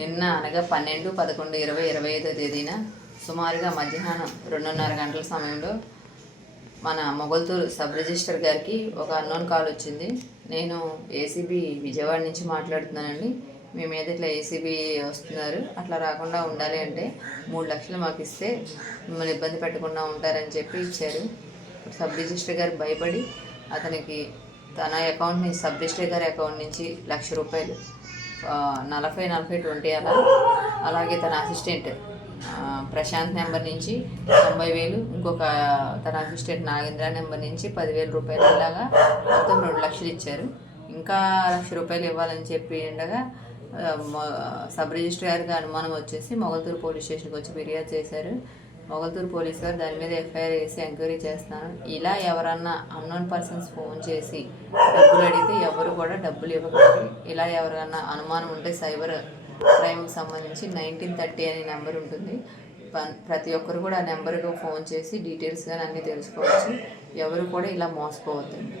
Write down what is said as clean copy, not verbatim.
నిన్న అనగా 12/11/2025 తేదీన సుమారుగా మధ్యాహ్నం 2:30 గంటల సమయంలో మన మొగల్తూరు సబ్ రిజిస్టర్ గారికి ఒక అన్నోన్ కాల్ వచ్చింది. నేను ఏసీబీ విజయవాడ నుంచి మాట్లాడుతున్నానండి. మీ మీద ఇట్లా ఏసీబీ వస్తున్నారు, అట్లా రాకుండా ఉండాలి అంటే 3 లక్షలు మాకు ఇస్తే మిమ్మల్ని ఇబ్బంది పెట్టకుండా ఉంటారని చెప్పి ఇచ్చారు. సబ్ రిజిస్టర్ గారు భయపడి అతనికి తన అకౌంట్ నుంచి, సబ్ రిజిస్టర్ గారి అకౌంట్ నుంచి ₹1,00,000 40/40/20 అలాగే తన అసిస్టెంట్ ప్రశాంత్ నెంబర్ నుంచి 90,000, ఇంకొక తన అసిస్టెంట్ నాగేంద్ర నెంబర్ నుంచి ₹10,000 ఇలాగా మొత్తం 2 లక్షలు ఇచ్చారు. ఇంకా ₹1,00,000 ఇవ్వాలని చెప్పి ఉండగా సబ్ రిజిస్టర్ గారికి అనుమానం వచ్చేసి మొగల్తూరు పోలీస్ స్టేషన్కి వచ్చి ఫిర్యాదు చేశారు. మొగల్తూరు పోలీస్ గారు దాని మీద ఎఫ్ఐఆర్ వేసి ఎంక్వైరీ చేస్తున్నారు. ఇలా ఎవరన్నా అన్నోన్ పర్సన్స్ ఫోన్ చేసి డబ్బులు అడిగితే ఎవరు కూడా డబ్బులు ఇవ్వకూడదు. ఇలా ఎవరికన్నా అనుమానం ఉంటే సైబర్ క్రైమ్కి సంబంధించి 1930 అనే నెంబర్ ఉంటుంది. ప్రతి ఒక్కరు కూడా ఆ నెంబర్కి ఫోన్ చేసి డీటెయిల్స్ కానీ అన్నీ తెలుసుకోవచ్చు. ఎవరు కూడా ఇలా మోసపోవద్దండి.